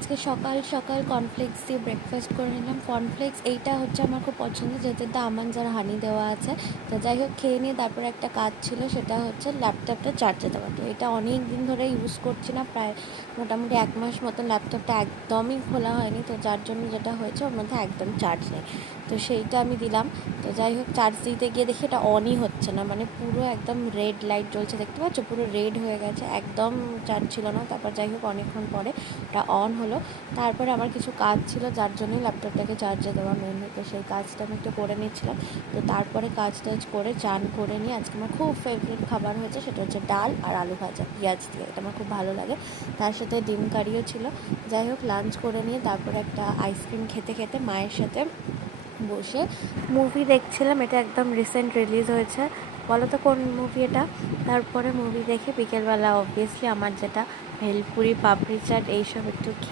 আজকে সকাল সকাল কর্নফ্লেক্স দিয়ে ব্রেকফাস্ট করে নিলাম। কর্নফ্লেক্স এইটা হচ্ছে আমার খুব পছন্দের, যেটাতে আমন্ডস আর হানি দেওয়া আছে। তো যাই হোক খেয়ে নিয়ে তারপরে একটা কাজ ছিল, সেটা হচ্ছে ল্যাপটপটা চার্জে দেওয়া। তো এটা অনেক দিন ধরে ইউজ করছি না, প্রায় মোটামুটি 1 মাস মতন ল্যাপটপটা একদমই খোলা হয়নি। তো যার জন্য যেটা হয়েছে, ওর মধ্যে একদম চার্জ নেই। তো সেইটা আমি দিলাম। তো যাই হোক চার্জ দিতে গিয়ে দেখি এটা অনই হচ্ছে না, মানে পুরো একদম রেড লাইট জ্বলছে, দেখতে পাচ্ছ পুরো রেড হয়ে গেছে, একদম চার্জ ছিল না। তারপর যাই হোক অনেকক্ষণ পরে এটা অন হলো। তারপরে আমার কিছু কাজ ছিল, যার জন্যই ল্যাপটপটাকে চার্জে দেওয়া মেনলি। তো সেই কাজটা আমি একটু করে নিচ্ছিলাম। তো তারপরে কাজ টাজ করে চান করে নিয়ে আজকে আমার খুব ফেভারিট খাবার হয়েছে, সেটা হচ্ছে ডাল আর আলু ভাজা পেঁয়াজ দিয়ে। এটা আমার খুব ভালো লাগে। তার সাথে ডিম কারিও ছিল। যাই হোক লাঞ্চ করে নিয়ে তারপরে একটা আইসক্রিম খেতে খেতে মায়ের সাথে বসে মুভি দেখছিলাম। এটা একদম রিসেন্ট রিলিজ হয়েছে। বলো তো কোন মুভি এটা? তারপরে মুভি দেখে বিকেলবেলা অবভিয়াসলি আমার যেটা ভেলপুরি, পাপড়ি চাট এইসব একটু খেয়ে